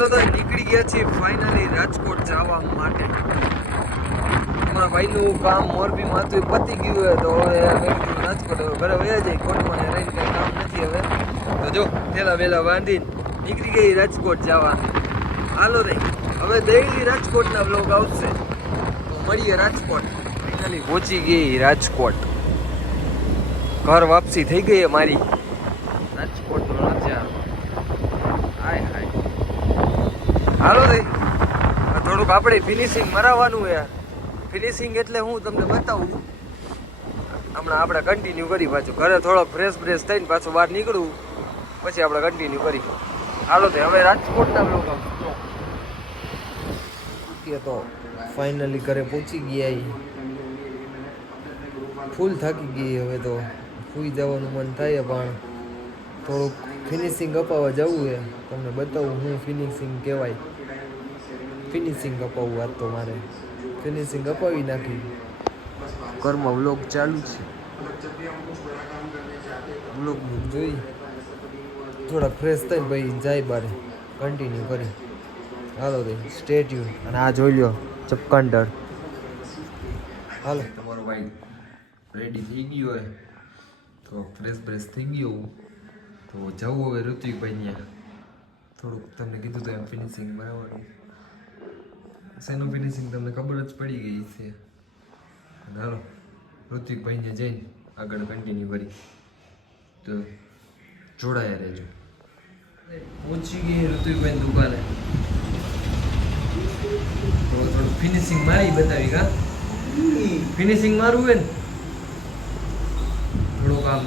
નીકળી ગયા છીએ ફાઇનલી રાજકોટ જવા માટે. મારા ભાઈનું કામ મોરબીમાં હતું પતી ગયું હોય તો હવે મેં કીધું રાજકોટ હવે ઘરે વયા જાય. કોટમાં રહીને કંઈ કામ નથી હવે તો જો થેલા વેલા બાંધીને નીકળી ગઈ રાજકોટ જવાની. હાલો રે હવે ડેઈલી રાજકોટના બ્લોગ આવશે તો મળીએ રાજકોટ. ફાઇનલી પહોંચી ગઈ રાજકોટ. ઘર વાપસી થઈ ગઈ મારી. રાજકોટનો નજારો હાય હાય. હાલો રે થોડુંક આપણે ફિનિશિંગ મરાવવાનું યાર. ફિનિશિંગ એટલે હું તમને બતાવું. હમણાં આપણે કન્ટિન્યુ કરી પાછું ઘરે થોડોક ફ્રેશ થઈને પાછું બહાર નીકળવું પછી આપણે કન્ટિન્યુ કરી. હાલો તે હવે રાજકોટના બ્લોગ આવશે તો ફાઇનલી ઘરે પહોંચી ગયા. ફૂલ થાકી ગઈ હવે તો સૂઈ જવાનું મન થાય પણ થોડુંક ફિનિશિંગ અપાવવા જવું છે. તમને બતાવું હું ફિનિશિંગ કહેવાય. ફિનિશિંગ અપાવવું આજ તો મારે ફિનિશિંગ અપાવી નાખી. ઘરમાં વ્લોગ ચાલુ છે. વ્લોગ જોઈ થોડા ફ્રેશ થઈને ભાઈ જાય બારે કન્ટિન્યુ કરી. હાલો તો સ્ટે ટ્યુન. અને આ જોઈ લો ચપકાંડર. હાલો તમારો ભાઈ રેડી થઈ ગયો હોય તો ફ્રેશ થઈ ગયો તો જવું હવે ઋત્વિકભાઈ ત્યાં. થોડુંક તમને કીધું તો એમ ફિનિશિંગ બરાબર. શેનું ફિનિશિંગ તમને ખબર જ પડી ગઈ છે. હાલો ઋત્વિકભાઈને જઈને આગળ કન્ટિન્યુ કરી તો જોડાયા રહેજો. પહોંચી ગઈ ઋત્વિકભાઈની દુકાને તો થોડું ફિનિશિંગ મારી બતાવી. કા ફિનિશિંગ મારવું હોય ને થોડુંક આમ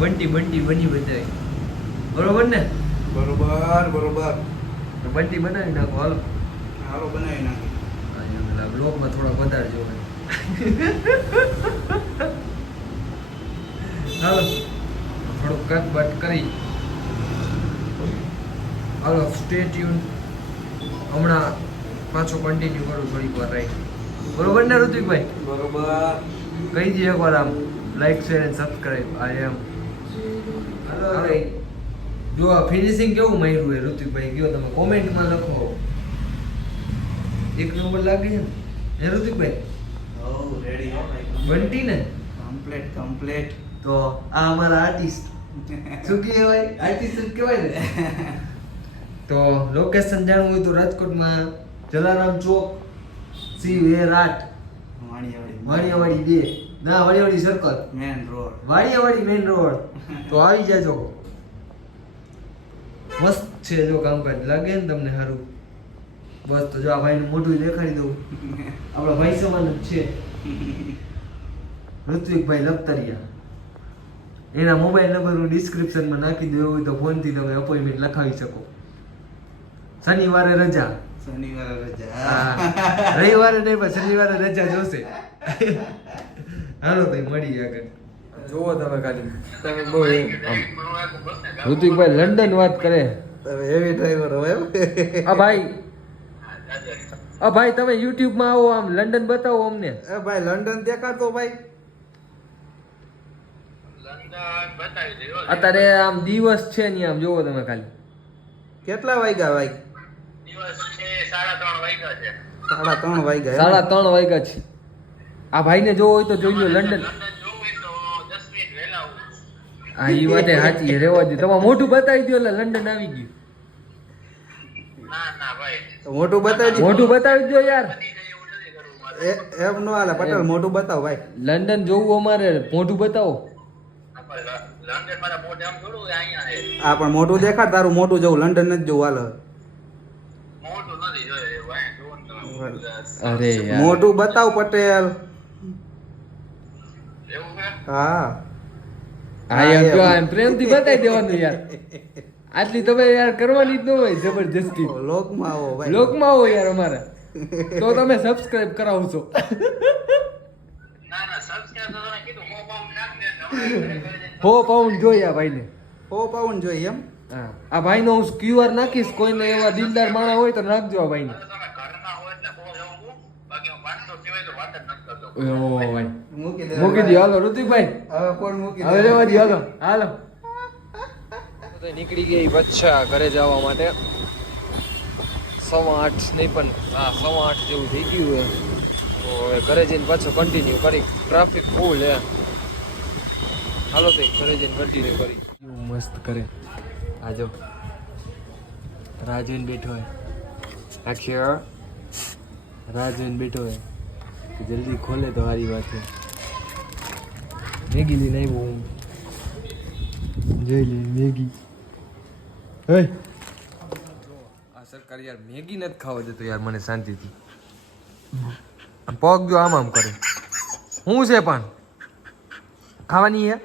બંટી બની બતાવી. બરોબર ને? બરોબર બંટી બનાવી નાખો. હાલો હાલો બનાવી નાખી. બ્લોગમાં થોડા વધારે જોવે. હાલો થોડુંક કટ બટ કરી. હાલો સ્ટે ટ્યુન. હમણાં પાછો કન્ટિન્યુ કરું થોડીક વાર રાઈટ. બરોબર ને ઋત્વિકભાઈ? બરોબર. કહી દઈએ એકવાર આમ લાઈક શેર એન્ડ સબસ્ક્રાઈબ. આઈ એમ હાલો જો આ ફિનિશિંગ કેવું માર્યું હોય ઋત્વિકભાઈ કયો તમે કોમેન્ટમાં લખો. એક નંબર લાગે છે ને હે ઋત્વિકભાઈ? ઓ રેડી હો ભાઈ. બંટી ને કમ્પ્લીટ. તો આ અમારા આર્ટિસ્ટ શું કહેવાય? આર્ટિસ્ટ જ કહેવાય ને. તો લોકેશન જાણવું હોય તો રાજકોટમાં જલારામ ચોક સી વેરાટ વાણિયાવાડી 2 ના Vaniyawadi circle main road Vaniyawadi main road તો આવી જાજો. મસ્ત છે જો કામકાજ લાગે ને તમને સારું. બસ તો જો આ ભાઈનું મોઢું દેખાડી દઉં. આપણા ભાઈ સમાન જ છે ઋત્વિકભાઈ લખતરિયા. એના મોબાઈલ નંબર હું ડિસ્ક્રિપ્શનમાં નાખી દઉં હોય તો ફોનથી તમે અપોઇન્ટમેન્ટ લખાવી શકો. શનિવારે રજા. હા રવિવારે નહીં પણ શનિવારે રજા જોશે. હાલો ભાઈ મળીએ આગળ. જોવો તમે ખાલી તમે બહુ ઋત્વિકભાઈ લંડન વાત કરે. તમે હેવી ડ્રાઈવર હો એમ. આ ભાઈ તમે YouTube માં આવો આમ લંડન બતાવો અમને. એ ભાઈ લંડન દેખાડતો ભાઈ. અત્યારે આમ દિવસ છે ને આમ જોવો તમે ખાલી. કેટલા વાગ્યા ભાઈ? દિવસ છે 3:30 વાગ્યા છે. 3:30 વાગ્યા. 3:30 વાગ્યા છે. આ ભાઈને જોવો હોય તો જોઈ લો લંડન. હા ઈ વાતે સાચી રેવા દે. તમારે મોઢું બતાવી દો એટલે લંડન આવી ગયું. ના ભાઈ મોટું બતાવી દો. મોઢું બતાવી દો યાર. એમ નો હાલે પટેલ મોટું બતાવો ભાઈ. લંડન જોવું અમારે મોઢું બતાવો. લંડન મારા મોઢે આમ થોડું અહીંયા છે. આ પણ મોટું દેખાડ. તારું મોટું જવું લંડન નથી જવું હાલ. મોઢું નથી જોયે ભાઈ જોન તમે. અરે યાર મોટું બતાવ પટેલ. એવું છે? હા હા એમ જો એમ પ્રેમથી બતાવી દેવાનું યાર. આટલી તમે યાર કરવાની જ ન હોય જબરજસ્તી. લોકમાં આવો ભાઈ. લોકમાં આવો યાર અમારે તો તમે સબસ્ક્રાઇબ કરાવશો. ના સબસ્ક્રાઇબ તો તમે કીધું મો પાઉન્ડ નાખ દે તમે. 4 પાઉન્ડ જોઈએ આ ભાઈને. 4 પાઉન્ડ જોઈએ એમ. હા આ ભાઈનો હું QR નાખીશ. કોઈને એવા દિલદાર માણસ હોય તો નાખજો આ ભાઈને. તમે ઘરના હોય એટલે બહુ જવું બાકી હું 500 સિવાય તો વાત જ નથી કરતો. ઓ ભાઈ મૂકી દે. મૂકી દો. હાલો ઋતિકભાઈ હવે ફોન મૂકી દે. હવે રેવા દો. હાલો હાલો તો નીકળી ગઈ બચ્ચા ઘરે જવા માટે 8:15 નહીં પણ 8:15 જેવું થઈ ગયું છે તો હવે ઘરે જઈને પાછો કન્ટિન્યુ કરી ટ્રાફિક ફૂલ હે હાલો તો ઘરે જઈને કન્ટિન્યુ કરી મસ્ત કરે આજો રાજવીન બેઠો હે અક્ષર રાજવીન બેઠો હે કે જલ્દી ખોલે તો સારી વાત છે મેગી લઈને આવ્યો હું જોઈ લે મેગી હે આ સરકાર યાર મેગી નથી ખાવા દેતો યાર મને શાંતિથી પગ જો આમ કરે શું છે પણ ખાવાની હે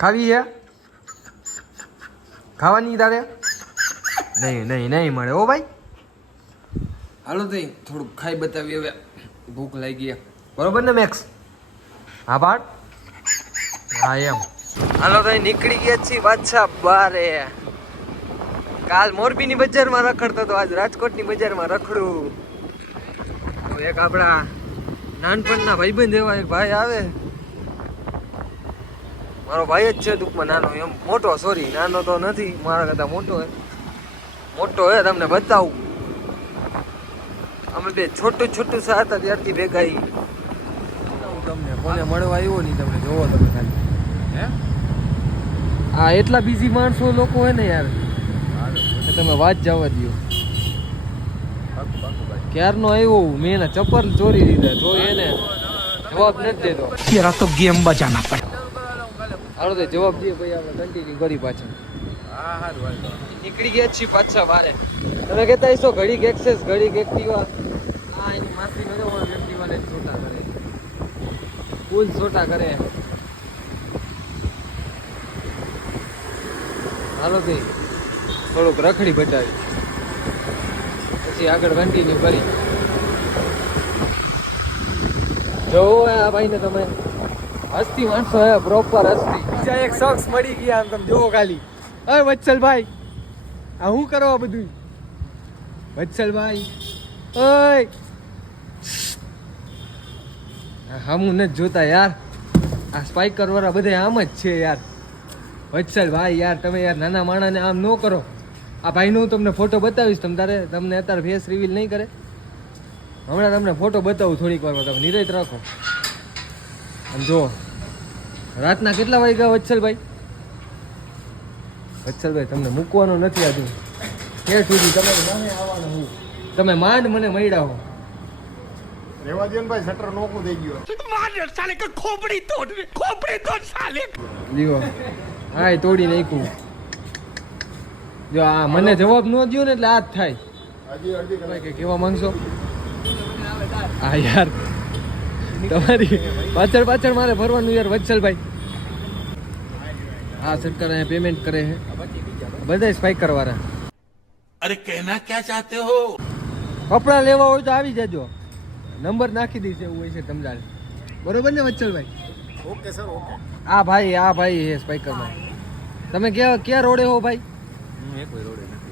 ખાવી હે ખાવાની તારે નહીં મળે ઓ ભાઈ હાલો તો થોડુંક ખાઈ બતાવી હવે ભૂખ લાગી બરોબર ને મેક્સ હા પાડ હા એમ હાલો તો નીકળી ગયા છીએ બાદશાહ બારે કાલ મોરબીની બજારમાં રખડતો તો આજ રાજકોટની બજારમાં રખડું તો એક આપણા નાનપણના ભાઈબંધ એવા એક ભાઈ આવે મારો ભાઈ જ છે ટૂંકમાં નાનો એમ મોટો સોરી નાનો તો નથી મારા કરતા મોટો હે તમને બતાવું અમે બે છોટું સાથ ત્યારથી ભેગા તમને કોને મળવા આવ્યો નહીં તમને જોવો તમે ખાલી હે આ એટલા બિઝી માણસો લોકો હોય ને યાર તમે વાત જવા દો ક્યારનો આવ્યો મેં એના ચપ્પલ ચોરી લીધા તો એને જવાબ નથી દેતો तेरा तो गेम बजाना पड़ा હાલો તો જવાબ દઈએ ભાઈ આપણે કન્ટિન્યુ કરી પાછા નીકળી ગયા છીએ પાછા વારે તમે કહેતા હશો ઘડીક એક્સેસ ઘડીક એક્ટિવા એની માસી નો એક્ટિવાને છોટા કરે ફૂલ છોટા કરે હાલો ભાઈ થોડુંક રખડી બતાવી પછી આગળ કન્ટિન્યુ કરી જોવો આ ભાઈને તમે હસ્તી માણસો હે પ્રોપર હસ્તી બીજા એક શખ્સ મળી ગયા આમ તમે જોવો ખાલી અરે વત્સલભાઈ આ શું કરો આ બધું વત્સલભાઈ ઓય હું નથી જોતા યાર આ સ્પાઈકર વાળા બધા આમ જ છે યાર વત્સલભાઈ યાર તમે યાર નાના માણાને આમ ન કરો આ ભાઈનો હું તમને ફોટો બતાવીશ તમને અત્યારે ફેસ રિવીલ નહીં કરે હમણાં તમને ફોટો બતાવું થોડીક વારમાં તમે નિરાંત રાખો આમ જો રાતના કેટલા વાગ્યા વત્સલભાઈ તમને મૂકવાનો નથી આજુ ક્યાં સુધી તમારે નામે આવવાનું હું તમે માંડ મને મળ્યા હો રેવા દો ને ભાઈ શટર નોકું થઈ ગયો मार साले का खोपड़ी तोड़ साले લ્યો હા એ તોડી નાખ્યું જો આ મને જવાબ ન દો ને એટલે આ જ થાય હજી અડધી કલાક કે કેવા માંગશો હા યાર તમારી પાછળ મારે ભરવાનું યાર વત્સલભાઈ હા સરકાર અહીંયા પેમેન્ટ કરે છે બધા સ્પાઈકર વાળા अरे कहना क्या चाहते हो કપડાં લેવા હોય તો આવી જજો નંબર નાખી દઈશ એવું હોય છે તમદાર બરોબર ને વત્સલભાઈ ઓકે સર ઓકે આ ભાઈ હે સ્પાઈકરમાં તમે ક્યાં રોડે હો ભાઈ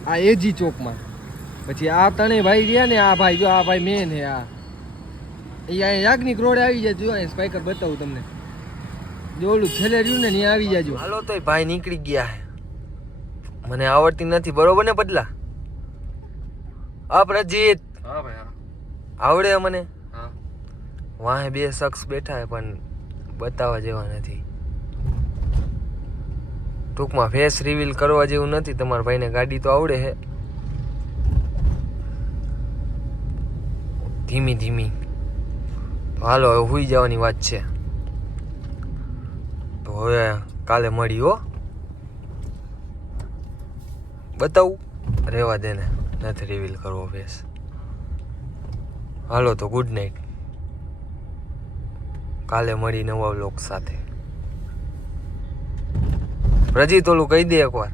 આ એજી ચોકમાં પછી આ ત્રણેય ભાઈ રહ્યા ને આ ભાઈ જો આ ભાઈ મેન હે આ અહીંયા યાજ્ઞિક રોડે આવી જજો અહીં સ્પાઈકર બતાવું તમને જો ઓલું છેલ્લે રહ્યું ને ત્યાં આવી જાજો હાલો તો ભાઈ નીકળી ગયા મને આવડતી નથી બરોબર ને બદલા પ્રજીત હા ભાઈ આવડે મને વાહે બે શખ્સ બેઠા હે પણ બતાવવા જેવા નથી ટૂંકમાં ફેસ રિવીલ કરવા જેવું નથી તમારા ભાઈને ગાડી તો આવડે હે ધીમી તો હાલો હવે હુઈ જવાની વાત છે તો હવે કાલે મળી હો બતાવું રહેવા દે ને નથી રિવીલ કરવો ફેસ હાલો તો ગુડ નાઇટ કાલે મળી નવા વ્લોગ સાથે પ્રજીત ઓલું કહી દે એકવાર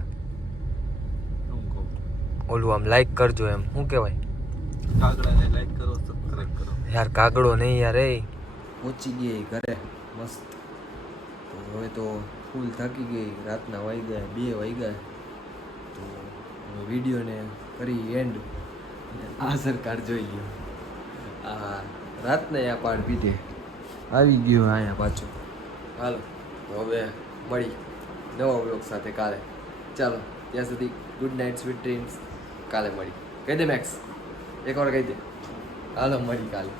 ઓલું આમ લાઈક કરજો એમ શું કહેવાય કાગડાને લાઈક કરો સબસ્ક્રાઇબ કરો યાર કાગડો નહીં યાર એ પહોંચી ગઈ ઘરે મસ્ત તો હવે તો ફૂલ થાકી ગઈ રાતના વાગ્યા 2 વાગ્યા તો વિડીયોને કરી એન્ડ આ સરકાર જોઈ ગયો આ રાતને આ પાડ પીધે આવી ગયો અહીંયા પાછો હાલો તો હવે મળી નવા બ્લોગ સાથે કાલે ચાલો ત્યાં સુધી ગુડ નાઇટ સ્વીટ ડ્રીમ્સ. કાલે મળી કહી દે મેક્સ, એક વાર કહી દે. હાલો મળી કાલે.